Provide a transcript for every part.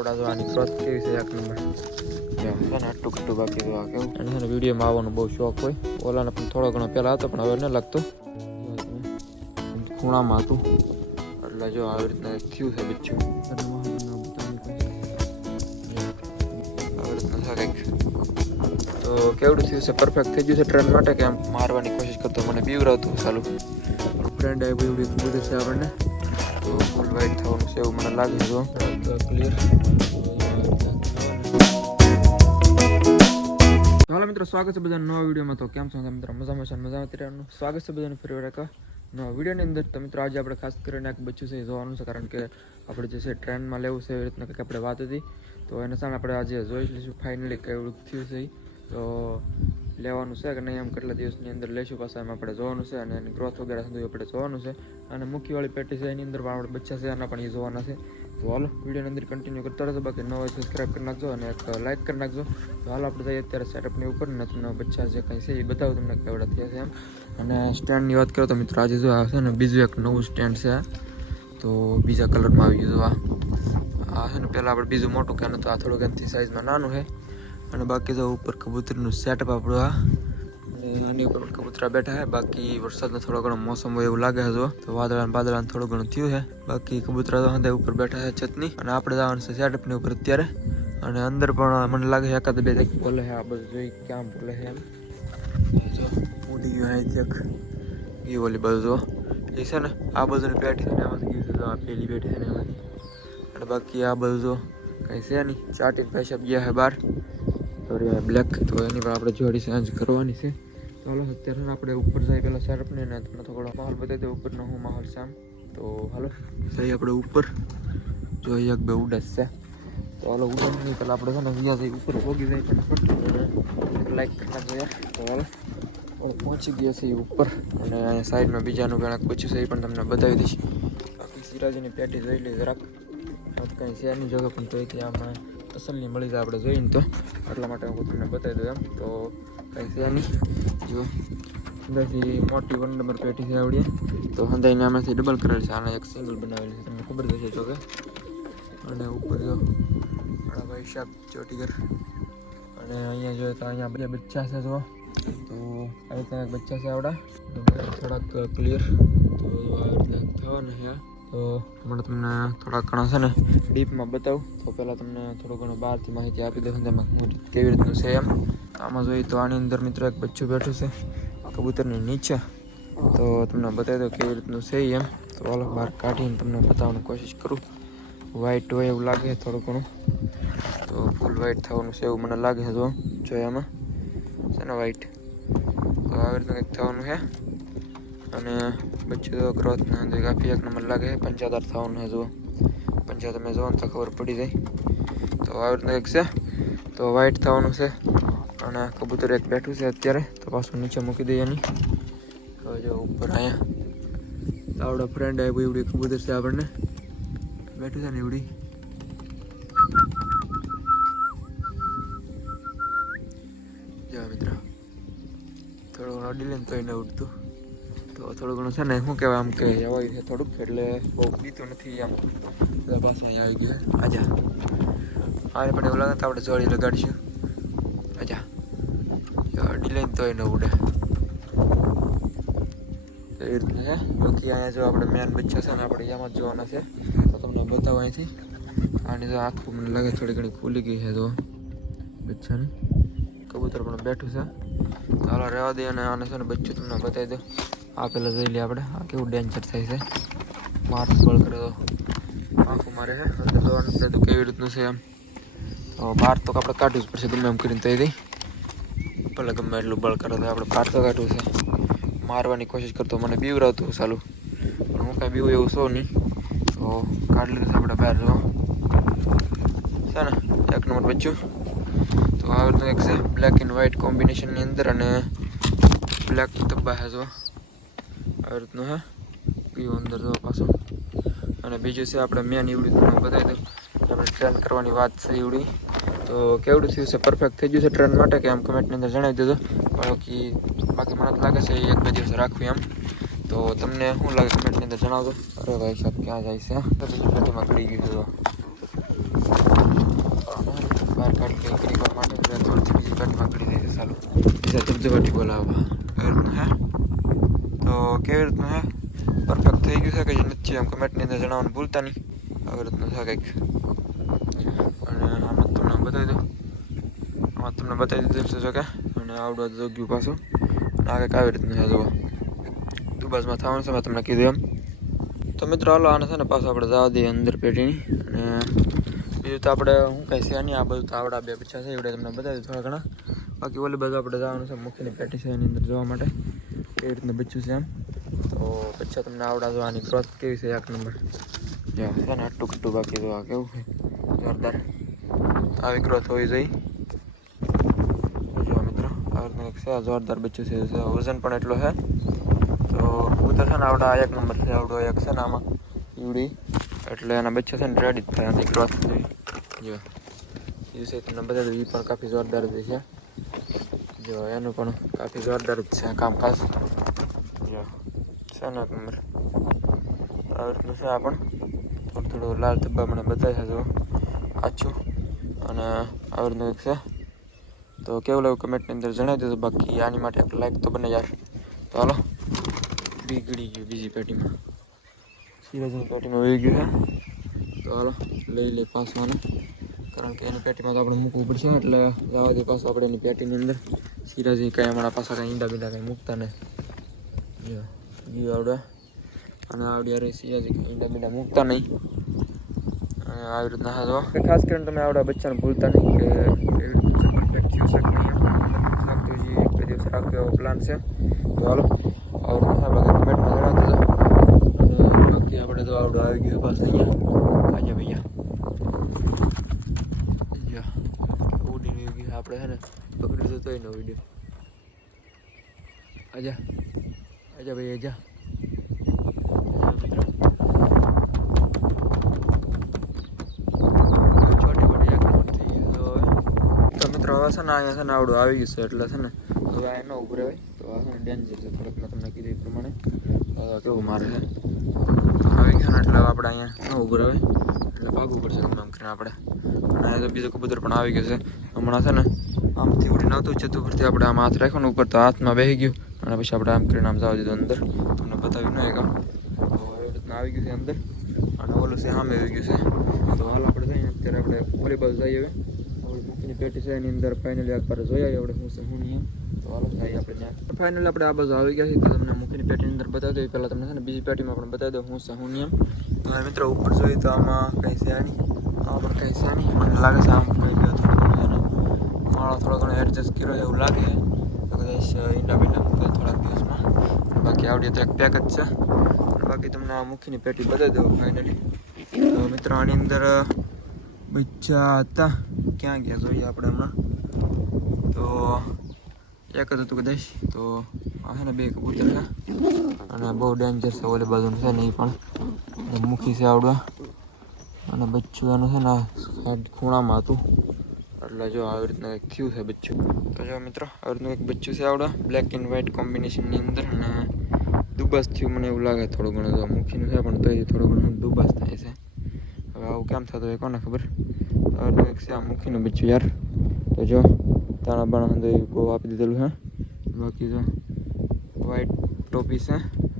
થોડા જો ક્રોસ કેવી છે એક નંબર જો આટલું ઘટું બાકી જો કેવું. અને છે વિડીયોમાં આવવાનો બહુ શોખ હોય. ઓલાને પણ થોડો ઘણો પહેલાં હતો પણ હવે ન લાગતો. ખૂણામાં હતું. એટલે જો આવી રીતના થયું છે બચ્ચું. આવી રીતના કંઈક. તો કેવડું થયું છે? પરફેક્ટ થઈ ગયું છે ટ્રેન માટે કે આમ? મારવાની કોશિશ કરતો મને બીવરાવતું ચાલુ ફ્રેન્ડ આવી એવડી બધું છે આપણને. તો ફૂલ વાઇટ થવાનું છે એવું મને લાગે છે ક્લિયર હાલો મિત્રો, સ્વાગત છે બધા નવા વિડીયોમાં. તો કેમ છો મિત્રો? મજામાં છે મજામાં રહેવાનું સ્વાગત છે બધાનું ફરી વાર વિડીયોની અંદર. તો મિત્રો, આજે આપણે ખાસ કરીને એક બચ્ચું છે જોવાનું છે, કારણ કે આપણે જે છે ટ્રેનમાં લેવું છે એવી રીતના કંઈક આપણે વાત હતી. તો એના સામે આપણે આજે જોઈ લઈશું ફાઇનલી કેવું થયું છે તો લેવાનું છે કે નહીં એમ કેટલા દિવસની અંદર લેશું પાછા એમ આપણે જોવાનું છે અને એની ગ્રોથ વગેરે સુધી આપણે જોવાનું છે. અને મુખ્યવાળી પેટી છે એની અંદર પણ આપણે બચ્ચા છે એના પણ એ જોવાના છે. તો હાલો, વિડીયોની અંદર કન્ટિન્યુ કરતા રહેજો. બાકી ન હોય સબસ્ક્રાઈબ કરી નાખજો અને એક લાઇક કરી નાખજો. તો હાલ, આપણે જઈએ અત્યારે સેટઅપની ઉપર ને તમને બચ્ચા જે કંઈ છે એ બતાવું, તમને કેવડા થયા છે એમ. અને સ્ટેન્ડની વાત કરો તો મિત્રો, આજે જો આવશે ને બીજું એક નવું સ્ટેન્ડ છે. તો બીજા કલરમાં આવી ગયું આ. છે ને પહેલાં આપણે બીજું મોટું કેન તો આ થોડુંક એનાથી સાઇઝમાં નાનું છે. અને બાકી તો ઉપર કબૂતરનું સેટઅપ આપણું આ આની ઉપર કબૂતરા બેઠા છે. બાકી વરસાદનો થોડો ઘણો મોસમ હોય એવું લાગે છે જો. તો વાદળા બાદળા થોડું ઘણું થયું છે. બાકી કબૂતરા તો હંધે ઉપર બેઠા છે છતની. અને આપણે જવાનું છે સેટઅપની ઉપર અત્યારે. અને અંદર પણ મને લાગે છે એકાદ બે કંઈક બોલે છે. આ બધું જોઈ ક્યાં બોલે છે એમ. જો, ઉડી ગયું અહીં એક. ગયું ઓલી બધું જો. એ છે ને, આ બાજુની બેઠી છે એમાંથી ગયું છે પેલી બેઠી છે ને એમાંથી. અને બાકી આ બધું જો, કંઈ છે નહીં. ચાટીને પૈસા ગયા છે બહાર. સોરી બ્લેક તો એની પણ આપણે જોડી સાંજ કરવાની છે. ચાલો અત્યારે આપણે ઉપર જાય પહેલાં સરપને ને તમને થોડો માહોલ બતાવી દે ઉપરનો હું માહોલ સામ તો હાલો, જઈએ આપણે ઉપર. જો એક બે ઉડસ છે. તો હાલો નહીં પહેલાં આપણે છે ને બીજા જઈ ઉપર ભોગી જાય ફટાફટ. લાઈક કરી જોઈએ. તો હાલો પહોંચી ગયા છે ઉપર. અને અહીંયા સાઈડમાં બીજાનું ઘણા પૂછ્યું છે, એ પણ તમને બતાવી દઈશ. બાકી સિરાજીની પેટી જોઈ લઈ જરાક. કંઈ શેરની જગ્યા પણ જોઈતી આમાં અસલની મળી જાય આપણે જોઈએ ને તો. એટલા માટે હું તમને બતાવી દઉં એમ. તો કંઈ છે નહીં. જો અંદરથી મોટી વન નંબર પેટી છે આવડી. તો હંદાઈને આમાંથી ડબલ કરેલ છે. આને એક સિંગલ બનાવેલી છે. તમને ખબર જ હશે જો કે અને ઉપર જો મારા ભાઈ શાપ ચોટીગર. અને અહીંયા જોઈએ તો અહીંયા બધા બચ્ચા છે જો. તો ત્યાં એક બચ્ચા છે આવડા. થોડાક ક્લિયર તો આ રીતના થવાના છે. તો હમણાં તમને થોડા ઘણા છે ને ડીપમાં બતાવું. તો પહેલાં તમને થોડું ઘણું બહારથી માહિતી આપી દઉં તેમાં કેવી રીતનું છે એમ. આમાં જોઈએ તો આની અંદર મિત્રો એક બચ્ચું બેઠું છે, કબૂતરની નીચે. તો તમને બતાવી દો કેવી રીતનું છે એમ. તો હાલો બહાર કાઢીને તમને બતાવવાની કોશિશ કરું. વ્હાઈટ હોય એવું લાગે થોડું ઘણું. તો ફૂલ વ્હાઈટ થવાનું છે એવું મને લાગે છે જો જોઈએ આમાં છે ને વ્હાઈટ તો આવી રીતનું કંઈક થવાનું છે. અને બચ્ચું તો ગ્રોથના અંદર કાફી એક નંબર લાગે છે. થવાનું છે જુઓ. પંચાયત તમે ને તો ખબર પડી જાય. તો આવી રીતના એક છે. તો વ્હાઈટ થવાનું છે. અને કબૂતર એક બેઠું છે અત્યારે. તો પાછું નીચે મૂકી દઈએ એની. હવે જો ઉપર અહીંયા તો આપણા ફ્રેન્ડ આવી એવડી કબૂતર છે આપણને. બેઠું છે ને એવડી. જો મિત્ર, થોડું અડી લઈને તોય ન ઉડતું. તો થોડું ઘણું છે ને શું કહેવાય આમ કે હવાય છે થોડુંક એટલે બહુ બીતું નથી આમ બધા પાછા અહીંયા આવી ગયા. આજા. આને પણ એવું લાગે તો આપણે જોડી લગાડીશું. આજા. અડી લઈને તોય ન ઉડે. એ રીતના છે. બાકી અહીંયા જો આપણે મેન બચ્ચા છે ને આપણે એમાં જ જોવાના છે. તો તમને બતાવો અહીંથી. આની તો આખું મને લાગે થોડી ઘણી ખુલી ગઈ છે તો બચ્ચાની. કબૂતર પણ બેઠું છે. ચાલો હાલો રહેવા દે અને આને છે ને બચ્ચું તમને બતાવી દો આ પહેલાં જોઈ લઈએ આપણે, આ કેવું ડેન્જર થાય છે. માર બળ કરે તો આખું મારે છે દોડવાનું છે તો કેવી રીતનું છે એમ. તો બહાર તો આપણે કાઢવું જ પડશે, ગમે એમ કરીને તઈ ભલે ગમે એટલું બળ કરે તો આપણે બહાર તો કાઢવું છે. મારવાની કોશિશ કરતો મને બીવરાવતું સાલું. પણ હું કાંઈ બીવું એવું શો નહીં. તો કાઢી લીધું આપણે બહાર જવા છે ને, એક નંબર બચ્યું. તો આ રીતનું એક છે બ્લેક એન્ડ વ્હાઇટ કોમ્બિનેશનની અંદર અને બ્લેક તબ્બા છે જો. આવી રીતનું હે? ગયું અંદર જો પાછો. અને બીજું છે, આપણે મેં નીવડી તમને બતાવી દઉં. આપણે ટ્રેન કરવાની વાત છે એવડી. તો કેવડું થયું છે? પરફેક્ટ થઈ ગયું છે ટ્રેન માટે કે એમ કમેન્ટની અંદર જણાવી દીધો બાકી બાકી મને લાગે છે એક બે દિવસ રાખવી એમ. તો તમને શું લાગે કમેન્ટની અંદર જણાવજો. અરે ભાઈ સાહેબ, ક્યાં જાય છે ટ્રેનમાં ગળી ગયું હતું બહાર કાઢી ગઈ ઘણી માટે બીજી કાઢમાં ગળી જાય છે સારું બીજા ધબધબાટી બોલાવવા. હા? તો કેવી રીતનું હે પરફેક્ટ થઈ ગયું છે કે નથી, આમ કમેન્ટની અંદર જણાવવાનું ભૂલતા નહીં. આવી રીતનું છે કંઈક. અને આમાં તમને બતાવી દઉં. આમાં તમને બતાવી દીધું છે, જો કે. અને આવડું જોગ્યું પાછું. અને આ કંઈક આવી રીતનું છે, જુઓ. દુબાસમાં થવાનું છે, મેં તમને કીધું એમ. તો મિત્રો, હાલો, આને છે ને પાછું આપણે જવા દઈએ અંદર પેટીની અને બીજું તો આપણે શું કહે છે નહીં, આ બધું તો આવડા બે પીછા છે, એવડે તમને બતાવી થોડા ઘણા. બાકી ઓલી બધું આપણે જવાનું છે મુખ્યની પેટી છે, એની અંદર જોવા માટે. કેવી રીતનું બચ્ચું છે એમ. તો પછી તમને આવડા જોવાની ગ્રોથ કેવી છે એક નંબર જો, છે ને આટલું કટું બાકી જોવા કેવું છે. જોરદાર. આવી ગ્રોથ હોવી જોઈએ. જો મિત્રો એક છે જોરદાર બચ્ચું છે વજન પણ એટલો છે. તો તો છે ને આવડા એક નંબર છે, આવડો એક છે ને આમાં. ઈવડી એટલે એના બચ્ચા છે ને રેડી જ થાય એની ગ્રોથ જોઈએ જો. એ છે તમને બધા એ પણ કાફી જોરદાર જ છે. જો, એનું પણ કાફી જોરદાર જ છે કામકાજ. જો એક નંબર આવી રીતનું છે આ પણ. થોડું થોડું લાલ ધબ્બા બતાવે છે, જો. આછું. અને આવી રીતનું એક છે. તો કેવું લાગ્યું કમેન્ટની અંદર જણાવી દેજો. બાકી આની માટે એક લાઈક તો બને યાર. તો હાલો. બીગડી ગયું બીજી પેટીમાં સિરાજની પેટીમાં વહી ગયું છે. તો હાલો, લઈ લઈ પાછું કારણ કે એની પેટીમાં તો આપણે મૂકવું પડશે એટલે જવા દે પાછું આપણે એની પેટીની અંદર. સિરાજી કાંઈ હમણાં પાછા કાંઈ ઈંડા બીંડા કાંઈ મૂકતા નહીં. જો ગયું આવડે. અને આવડી અરે સિરાજી ઈંડા બીંડા મૂકતા નહીં. અને આવી રીતના હા. જો ખાસ કરીને તમે આવડા બચ્ચાને ભૂલતા નહીં કે એવી રીતે પરફેક્ટ થયું છે કે નહીં? હજી એક બે દિવસ રાખવો એવો પ્લાન છે. તો હાલો, આવડું હા બાકી કમેન્ટમાં જણાવતો હતો બાકી આપણે તો આવડું આવી ગયો પાછું અહીંયા. આજે ભૈયા ઉડીને આવી ગયું આપણે હે ને પકડી જતો હોય ને વીડિયો આજા આજા ભાઈ તો હવે તો છે ને અહીંયા છે ને આવડું આવી ગયું છે, એટલે છે ને હવે આ ન ઉભરે તો આ ને ડેન્જર છે, થોડુંક મેં તમને કીધું એ પ્રમાણે. કેવું મારે છે? આવી ગયા એટલે આપણે અહીંયા ન ઉભરે હોય એટલે ભાગવું પડશે હમણાં એમ કરીને આપણે. અને તો બીજો કબૂતર પણ આવી ગયું છે. હમણાં છે ને, આમથી ઉડીને આવતું જતું પરથી આપણે આમ હાથ રાખ્યો ને ઉપર તો હાથમાં બેસી ગયું. અને પછી આપણે આમ કરીને આમ જવા દીધું અંદર. તમને બતાવ્યું નહીં એક રીતના આવી ગયું છે અંદર. અને ઓલું છે, સામે આવી ગયું છે. તો હાલ આપણે જઈએ અત્યારે આપણે ઓલી બાજુ જઈએ હવે. મૂકીની પેટી છે, એની અંદર ફાઇનલી એકવાર જોઈ આવીએ આપણે હું છે, હું નહીં હાલો જઈએ આપણે ત્યાં. ફાઇનલ આપણે આ બાજુ આવી ગયા છીએ. તમને મૂકીને પેટીની અંદર બતાવી દઉં. પહેલાં તમને છે ને બીજી પેટીમાં પણ બતાવી દઉં. શું હું નિયમ. તો મિત્રો ઉપર જોઈએ તો આમાં કંઈ છે નહીં. આમાં પણ કંઈ છે નહીં. મને લાગે છે આમ કંઈ ગયો માળો થોડો ઘણો એડજસ્ટ કર્યો એવું લાગે કદાચ ઈંડા બીંડા મૂકે થોડાક દિવસમાં. બાકી આવડી તો એક પેક જ છે. બાકી તમને આ મુખીની પેટી બતાવી દઉં ફાઇનલી તો મિત્રો આની અંદર બચ્ચા હતા. ક્યાં ગયા જોઈએ આપણે હમણાં? તો એક જ હતું કદાચ તો આ છે ને બે કબૂતર છે અને બહુ ડેન્જર છે ઓલી બાજુનું છે ને એ પણ. મુખી છે આવડવા. અને બચ્ચું એનું છે ને સાઈડ ખૂણામાં હતું. એટલે જો આવી રીતના કંઈક થયું છે બચ્ચું. તો જો મિત્રો, આવી રીતનું એક બચ્ચું છે આવડે બ્લેક એન્ડ વ્હાઇટ કોમ્બિનેશનની અંદર અને દુબાસ થયું મને એવું લાગે થોડું ઘણું. તો મૂકીનું છે પણ તોય થોડું ઘણું દુબાસ થાય છે. હવે આવું કેમ થતું હોય કોને ખબર? આવી કંઈક છે આ મૂકીનું બચ્ચું યાર. તો જો તાણા બાણા અંદર બહુ આપી દીધેલું છે. બાકી તો વ્હાઇટ ટોપી છે,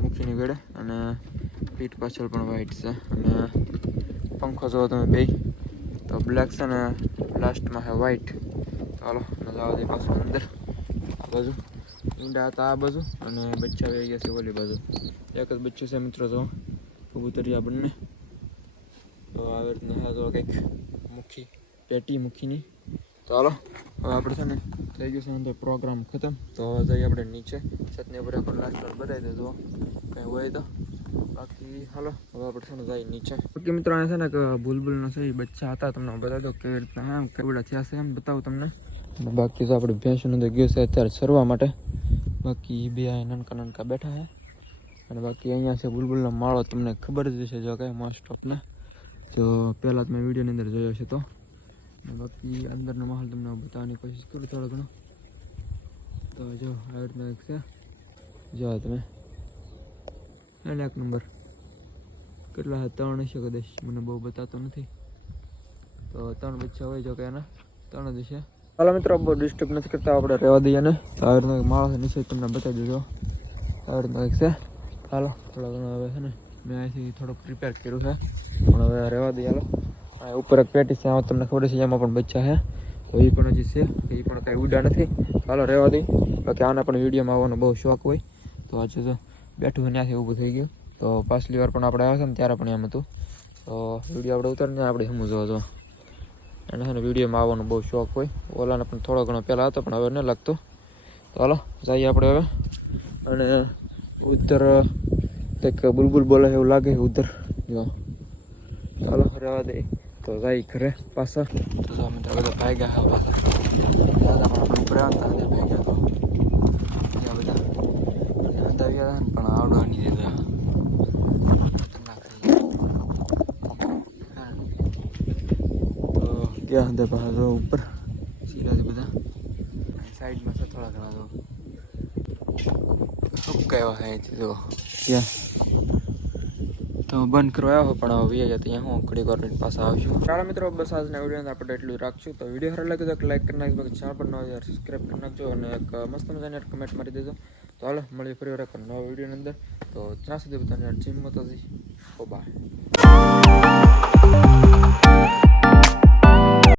મૂકીની ગળે અને પીઠ પાછળ પણ વ્હાઇટ છે. અને પંખો જોવો તમે બે તો બ્લેક છે ને લાસ્ટમાં છે વ્હાઇટ ચાલો મજા આવે પાછું અંદર. આ બાજુ. ઈંડા હતા આ બાજુ અને બચ્ચા આવી ગયા છે ઓલી બાજુ. એક જ બચ્ચું છે મિત્રો તો કબૂતરિયા બંને. તો આવી રીતના તો કંઈક મુખી પેટી મુખીની ચાલો હવે આપણે છે ને થઈ ગયું છે અંદર પ્રોગ્રામ ખતમ. તો હવે જઈએ આપણે નીચે. છતની ઉપર પણ લાસ્ટ વાર બતાવી દેજો કંઈ હોય તો. બાકી, હાલો. હવે આપણે છે ને જઈએ નીચે. બાકી મિત્રો, અહીંયા છે ને કે ભૂલબુલનો છે બચ્ચા હતા. તમને બતાવી દો કેવી રીતના એમ કેવડા થયા છે, એમ બતાવું તમને. બાકી તો આપણે ભેંસનું અંદર ગયું છે અત્યારે સરવા માટે. બાકી બે આ નાનકા નાનકા બેઠા છે. અને બાકી અહીંયા છે બુલબુલનો માળો. તમને ખબર જ છે જો કંઈ મોસ્ટ ઓફને જો પહેલાં તમે વિડીયોની અંદર જોયો છે તો. બાકી અંદરનો માહોલ તમને બતાવવાની કોશિશ કરું થોડો ઘણો. તો જો આવી રીતના છે. જો તમે. એને એક નંબર. કેટલા? ત્રણ હશે કદાચ. મને બહુ બતાતો નથી. તો ત્રણ બચ્ચા હોય જો કે એના. ત્રણ જ હશે. ચાલો મિત્રો બહુ ડિસ્ટર્બ નથી કરતા. આપણે રહેવા દઈએ ને. તો આવી રીતના માણસ નીચે તમને બતાવી દીધો આવી રીતના એક છે. ચાલો થોડા ઘણો હવે છે ને મેં અહીંથી થોડુંક પ્રિપેર કર્યું છે. પણ હવે રહેવા દઈએ હાલો. આ ઉપર એક પેટી છે તમને ખબર છે, એમાં પણ બચ્ચા છે. તો એ પણ હજી છે એ પણ કાંઈ ઉડા નથી. ચાલો રહેવા દઈ બાકી આના પણ વિડીયોમાં આવવાનો બહુ શોખ હોય. તો આજે તો બેઠું ત્યાંથી ઊભું થઈ ગયું. તો પાછલી વાર પણ આપણે આવ્યા હતા ને, ત્યારે પણ એમ હતું. તો વીડિયો આપણે ઉતારીને આપણે હમું જોવા જો એને છે ને, વિડીયોમાં આવવાનો બહુ શોખ હોય. ઓલાને પણ થોડો ઘણો પહેલાં હતો, પણ હવે ન લાગતો. તો હાલો, જઈએ આપણે હવે. અને ઉધર, કંઈક બુલબુલ બોલે એવું લાગે છે, ઉધર. જો. ચાલો રહેવા દે. તો જાય ઘરે પાછા તો જો મિત્રો બધા ભાઈ ગયા હા પાછા દાદા પણ આપણે ઉપર આવ્યા હતા ભાઈ ગયા તો ત્યાં બધા અને અંધાવ્યા હતા ને પણ આવડવા નહીં દેતા ખતરનાક થઈ ગયા. તો ગયા હતા પાછા જો ઉપર સીધા છે બધા સાઈડમાં છે થોડા ઘણા તો શું કહેવા હે છે જો ત્યાં તો બંધ કરવા આવ્યો પણ હવે વીએ જતી હું ઘડી વાર પાસે આવશું ચાલો મિત્રો, બસ આજના વીડિયો આપણે એટલું રાખશું. તો વીડિયો સારો લાગે તો લાઈક કરી નાખજો ચેનલ પર નવો યાર સબસ્ક્રાઈબ કરી નાખજો, અને એક મસ્ત મજાની કમેન્ટ મારી દેજો. તો હાલો, મળીએ ફરી વાર એક નવા વિડીયોની અંદર. તો ત્યાં સુધી બધાને જીમ મતાજી. O by